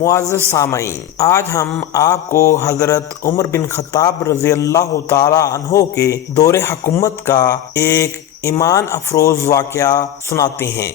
معزز سامعین، آج ہم آپ کو حضرت عمر بن خطاب رضی اللہ تعالی عنہ کے دور حکومت کا ایک ایمان افروز واقعہ سناتے ہیں۔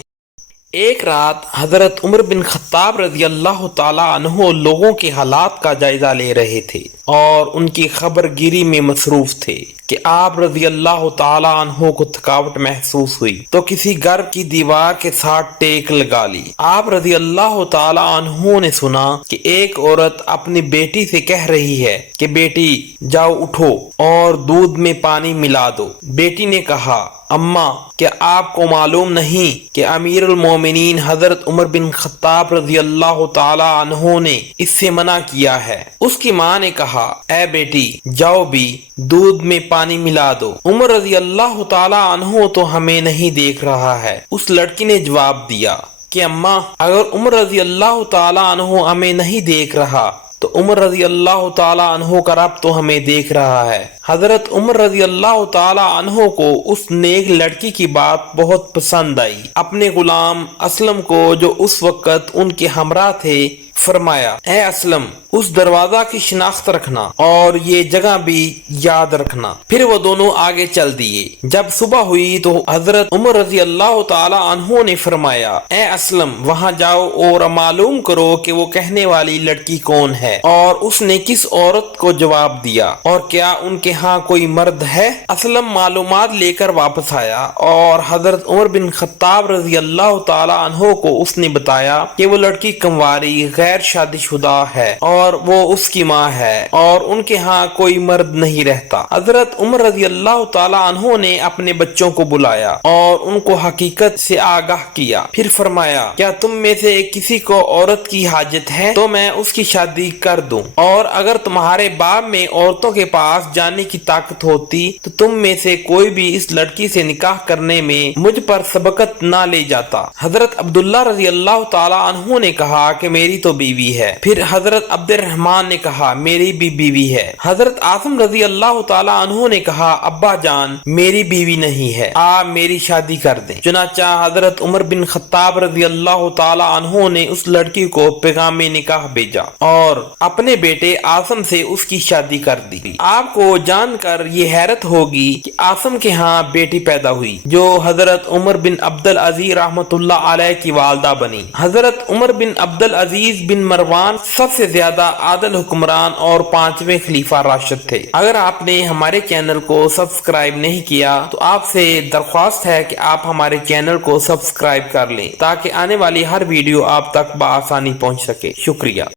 ایک رات حضرت عمر بن خطاب رضی اللہ تعالی عنہ لوگوں کے حالات کا جائزہ لے رہے تھے اور ان کی خبر گیری میں مصروف تھے کہ آپ رضی اللہ تعالی عنہ کو تھکاوٹ محسوس ہوئی تو کسی گھر کی دیوار کے ساتھ ٹیک لگا لی۔ آپ رضی اللہ تعالی عنہ نے سنا کہ ایک عورت اپنی بیٹی سے کہہ رہی ہے کہ بیٹی جاؤ اٹھو اور دودھ میں پانی ملا دو۔ بیٹی نے کہا، اماں کیا آپ کو معلوم نہیں کہ امیر المومنین حضرت عمر بن خطاب رضی اللہ تعالی عنہ نے اس سے منع کیا ہے؟ اس کی ماں نے کہا، اے بیٹی جاؤ بھی دودھ میں پانی ملا دو۔ عمر رضی اللہ تعالی عنہ تو ہمیں نہیں دیکھ رہا ہے۔ اس لڑکی نے جواب دیا کہ اماں اگر عمر رضی اللہ تعالی عنہ ہمیں نہیں دیکھ رہا تو عمر رضی اللہ تعالی عنہ کا رب تو ہمیں دیکھ رہا ہے۔ حضرت عمر رضی اللہ تعالی عنہ کو اس نیک لڑکی کی بات بہت پسند آئی۔ اپنے غلام اسلم کو جو اس وقت ان کے ہمراہ تھے فرمایا، اے اسلم اس دروازہ کی شناخت رکھنا اور یہ جگہ بھی یاد رکھنا۔ پھر وہ دونوں آگے چل دیے۔ جب صبح ہوئی تو حضرت عمر رضی اللہ تعالی عنہ نے فرمایا، اے اسلم وہاں جاؤ اور معلوم کرو کہ وہ کہنے والی لڑکی کون ہے اور اس نے کس عورت کو جواب دیا اور کیا ان کے ہاں کوئی مرد ہے۔ اسلم معلومات لے کر واپس آیا اور حضرت عمر بن خطاب رضی اللہ تعالی عنہ کو اس نے بتایا کہ وہ لڑکی کنواری غیر شادی شدہ ہے اور وہ اس کی ماں ہے اور ان کے ہاں کوئی مرد نہیں رہتا۔ حضرت عمر رضی اللہ تعالی عنہ نے اپنے بچوں کو بلایا اور ان کو حقیقت سے آگاہ کیا۔ پھر فرمایا، کیا تم میں سے کسی کو عورت کی حاجت ہے تو میں اس کی شادی کر دوں، اور اگر تمہارے باب میں عورتوں کے پاس جانے کی طاقت ہوتی تو تم میں سے کوئی بھی اس لڑکی سے نکاح کرنے میں مجھ پر سبقت نہ لے جاتا۔ حضرت عبداللہ رضی اللہ تعالی عنہ نے کہا کہ میری تو بیوی ہے۔ پھر حضرت عبد الرحمن نے کہا، میری بھی بیوی ہے۔ حضرت عاصم رضی اللہ تعالی عنہ نے کہا، ابا جان میری بیوی نہیں ہے، آپ میری شادی کر دیں۔ چنانچہ حضرت عمر بن خطاب رضی اللہ تعالی عنہ نے اس لڑکی کو پیغام نکاح بھیجا اور اپنے بیٹے عاصم سے اس کی شادی کر دی۔ آپ کو جان کر یہ حیرت ہوگی کہ عاصم کے ہاں بیٹی پیدا ہوئی جو حضرت عمر بن عبد العزیز رحمۃ اللہ علیہ کی والدہ بنی۔ حضرت عمر بن عبد العزیز بن مروان سب سے زیادہ عادل حکمران اور 5ویں خلیفہ راشد تھے۔ اگر آپ نے ہمارے چینل کو سبسکرائب نہیں کیا تو آپ سے درخواست ہے کہ آپ ہمارے چینل کو سبسکرائب کر لیں تاکہ آنے والی ہر ویڈیو آپ تک بآسانی پہنچ سکے۔ شکریہ۔